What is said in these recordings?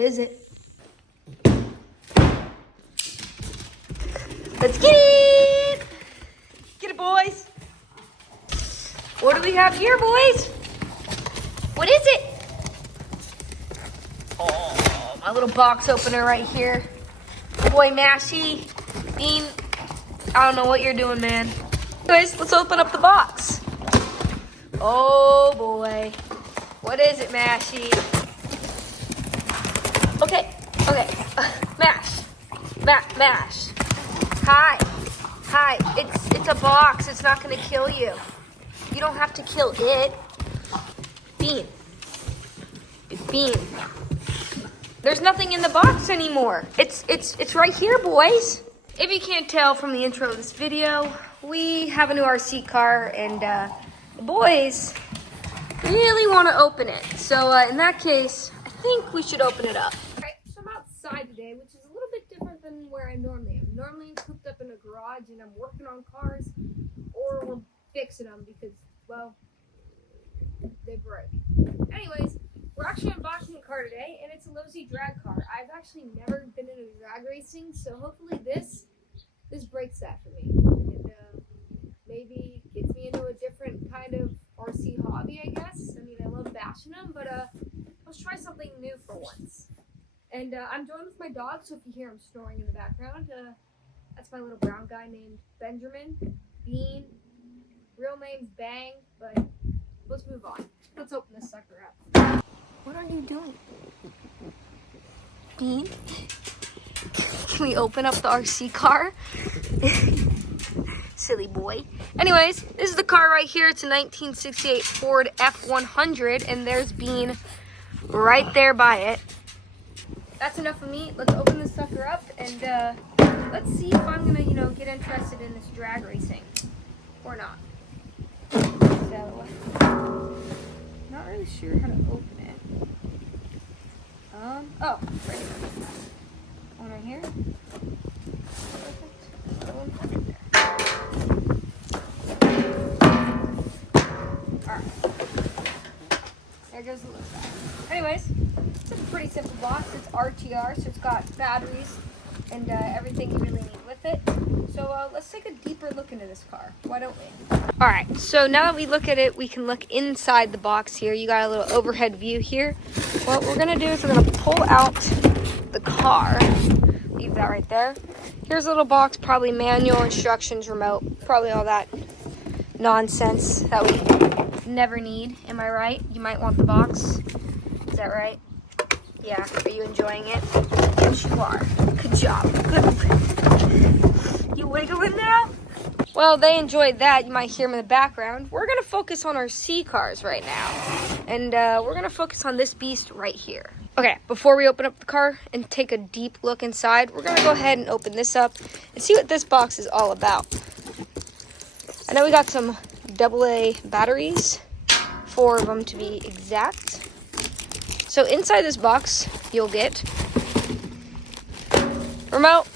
What is it? Let's get it! Get it, boys! What do we have here, boys? What is it? Oh, my little box opener right here. Boy, Mashy, Bean, I don't know what you're doing, man. Anyways, let's open up the box. Oh, boy. What is it, Mashy? Okay. Mash. Mash. Hi. It's a box. It's not going to kill you. You don't have to kill it. Bean. Bean. There's nothing in the box anymore. It's right here, boys. If you can't tell from the intro of this video, we have a new RC car, and the boys really want to open it. So in that case, I think we should open it up. All right, so I'm outside today, which is a little bit different than where I normally am. Normally I'm cooped up in a garage and I'm working on cars, or we're fixing them because, well, they break. Anyways, we're actually unboxing the car today, and it's a Losi drag car. I've actually never been into drag racing, so hopefully this breaks that for me, and maybe gets me into a different kind of RC hobby, I guess. I mean, I love bashing them, but let's try something new for once. And I'm joined with my dog, so if you hear him snoring in the background, that's my little brown guy named Benjamin. Bean, real name's Bang, but let's move on. Let's open this sucker up. What are you doing? Bean? Can we open up the RC car? Silly boy. Anyways, this is the car right here. It's a 1968 Ford F100, and there's Bean right there by it. That's enough of me. Let's open this sucker up, and let's see if I'm gonna, get interested in this drag racing or not. So, not really sure how to open it. Oh, right here. One right here. Perfect. One right there. Alright. There goes the little guy. Anyways, it's a pretty simple box. It's RTR, so it's got batteries and everything you really need with it. So let's take a deeper look into this car. Why don't we? Alright, so now that we look at it, we can look inside the box here. You got a little overhead view here. What we're going to do is we're going to pull out the car. Leave that right there. Here's a little box, probably manual, instructions, remote, probably all that nonsense that we never need. Am I right? You might want the box. Is that right? Yeah. Are you enjoying it? Yes, you are. Good job. Good. You wiggling now? Well, they enjoyed that. You might hear them in the background. We're going to focus on our C cars right now. And we're going to focus on this beast right here. Okay, before we open up the car and take a deep look inside, we're going to go ahead and open this up and see what this box is all about. I know we got some AA batteries, 4 of them to be exact. So inside this box, you'll get remote.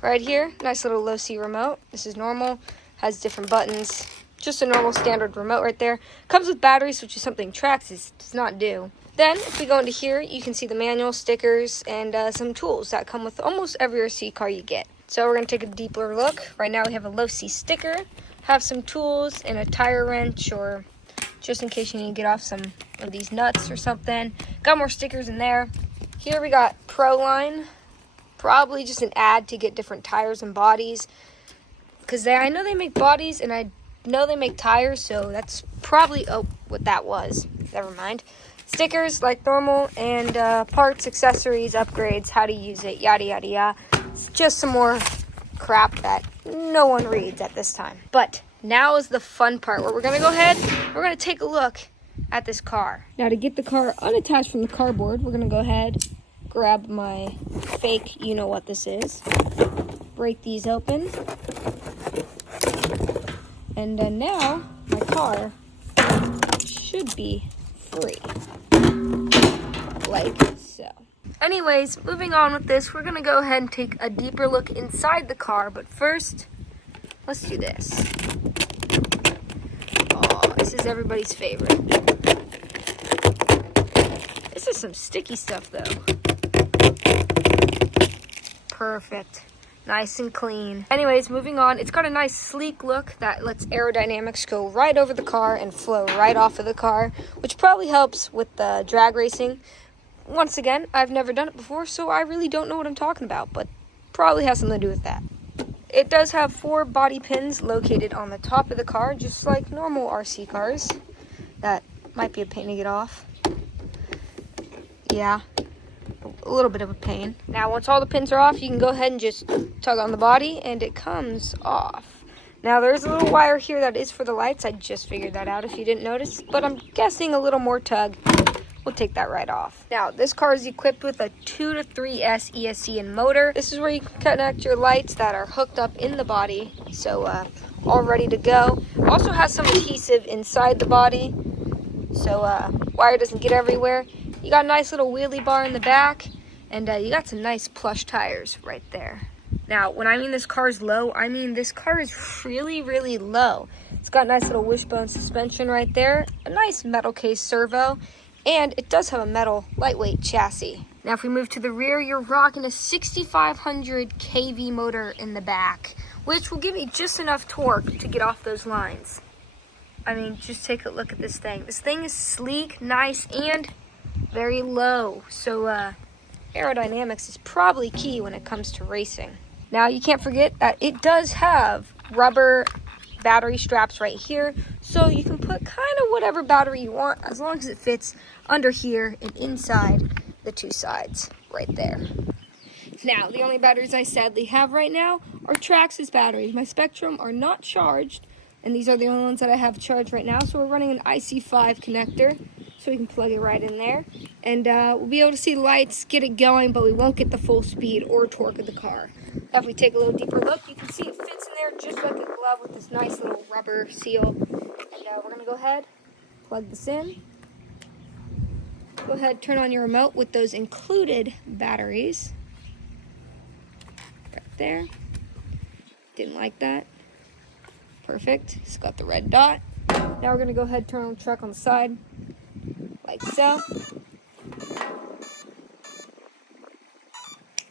Right here, nice little Losi remote. This is normal, has different buttons. Just a normal standard remote right there. Comes with batteries, which is something Traxxas does not do. Then, if we go into here, you can see the manual, stickers, and some tools that come with almost every RC car you get. So we're going to take a deeper look. Right now we have a Losi sticker, have some tools, and a tire wrench, or just in case you need to get off some of these nuts or something. Got more stickers in there. Here we got Proline. Probably just an ad to get different tires and bodies. Because I know they make bodies, and I know they make tires, so that's probably what that was. Never mind. Stickers like normal, and parts, accessories, upgrades, how to use it, yada yada yada. It's just some more crap that no one reads at this time. But now is the fun part where we're gonna go ahead, we're gonna take a look at this car. Now to get the car unattached from the cardboard, we're gonna go ahead, grab my fake, you know what this is, break these open. And now my car should be free, like so. Anyways, moving on with this, we're gonna go ahead and take a deeper look inside the car, but first, let's do this. Oh, this is everybody's favorite. is some sticky stuff though. Perfect. Nice and clean. Anyways, moving on. It's got a nice sleek look that lets aerodynamics go right over the car and flow right off of the car, which probably helps with the drag racing. Once again, I've never done it before, so I really don't know what I'm talking about, but probably has something to do with that. It does have 4 body pins located on the top of the car, just like normal RC cars. That might be a pain to get off. Yeah. A little bit of a pain. Now, once all the pins are off, you can go ahead and just tug on the body, and it comes off. Now, there's a little wire here that is for the lights. I just figured that out if you didn't notice, but I'm guessing a little more tug will take that right off. Now, this car is equipped with a 2 to 3S ESC and motor. This is where you can connect your lights that are hooked up in the body, so all ready to go. Also has some adhesive inside the body, so wire doesn't get everywhere. You got a nice little wheelie bar in the back, and you got some nice plush tires right there. Now, when I mean this car is low, I mean this car is really, really low. It's got a nice little wishbone suspension right there, a nice metal case servo, and it does have a metal lightweight chassis. Now, if we move to the rear, you're rocking a 6,500 kV motor in the back, which will give you just enough torque to get off those lines. I mean, just take a look at this thing. This thing is sleek, nice, and very low, so aerodynamics is probably key when it comes to racing. Now, you can't forget that it does have rubber battery straps right here, so you can put kind of whatever battery you want as long as it fits under here and inside the 2 sides right there. Now, the only batteries I sadly have right now are Traxxas batteries. My Spectrum are not charged, and these are the only ones that I have charged right now, so we're running an IC5 connector, so we can plug it right in there, and we'll be able to see lights, get it going, but we won't get the full speed or torque of the car. Now, if we take a little deeper look, you can see it fits in there just like a glove with this nice little rubber seal. And we're going to go ahead, plug this in. Go ahead, turn on your remote with those included batteries. Right there. Didn't like that. Perfect. It's got the red dot. Now we're going to go ahead and turn on the truck on the side. Like so.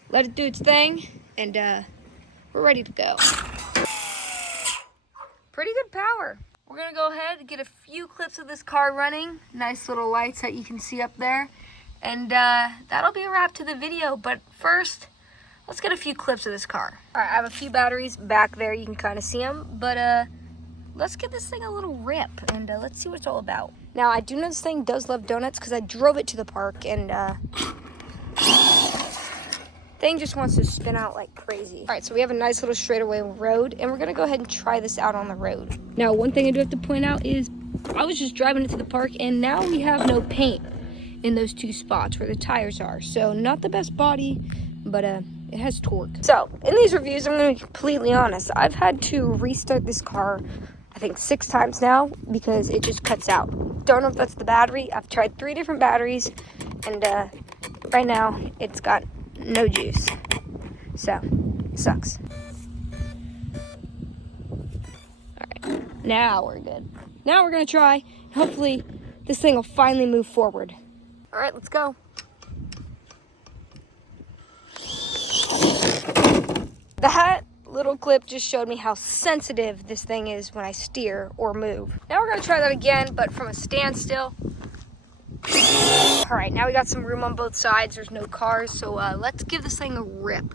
Let it do its thing, and we're ready to go. Pretty good power. We're gonna go ahead and get a few clips of this car running. Nice little lights that you can see up there. And that'll be a wrap to the video, but first, let's get a few clips of this car. All right, I have a few batteries back there. You can kind of see them, but let's give this thing a little rip, and let's see what it's all about. Now, I do know this thing does love donuts because I drove it to the park, and thing just wants to spin out like crazy. All right, so we have a nice little straightaway road, and we're gonna go ahead and try this out on the road. Now, one thing I do have to point out is I was just driving it to the park, and now we have no paint in those 2 spots where the tires are. So not the best body, but it has torque. So in these reviews, I'm gonna be completely honest. I've had to restart this car, I think 6 times now, because it just cuts out. Don't know if that's the battery. I've tried 3 different batteries, and right now it's got no juice, so sucks. All right, now we're good. Now we're gonna try, hopefully this thing will finally move forward. All right, let's go. That little clip just showed me how sensitive this thing is when I steer or move. Now we're gonna try that again, but from a standstill. All right, now we got some room on both sides. There's no cars, so let's give this thing a rip.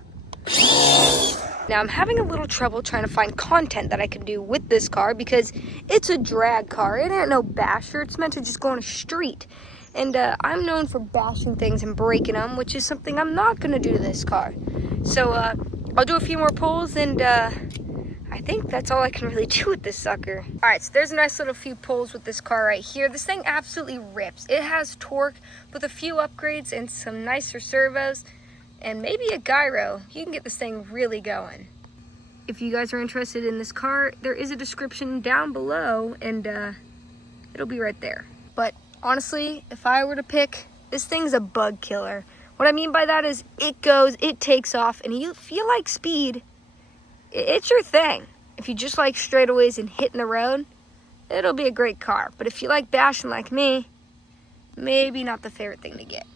Now, I'm having a little trouble trying to find content that I can do with this car because it's a drag car. It ain't no basher. It's meant to just go on a street. And I'm known for bashing things and breaking them, which is something I'm not going to do to this car. So I'll do a few more pulls, and I think that's all I can really do with this sucker. All right, so there's a nice little few pulls with this car right here. This thing absolutely rips. It has torque with a few upgrades and some nicer servos and maybe a gyro. You can get this thing really going. If you guys are interested in this car, there is a description down below, and it'll be right there. But honestly, if I were to pick, this thing's a bug killer. What I mean by that is it goes, it takes off, and if you like speed, it's your thing. If you just like straightaways and hitting the road, it'll be a great car. But if you like bashing like me, maybe not the favorite thing to get.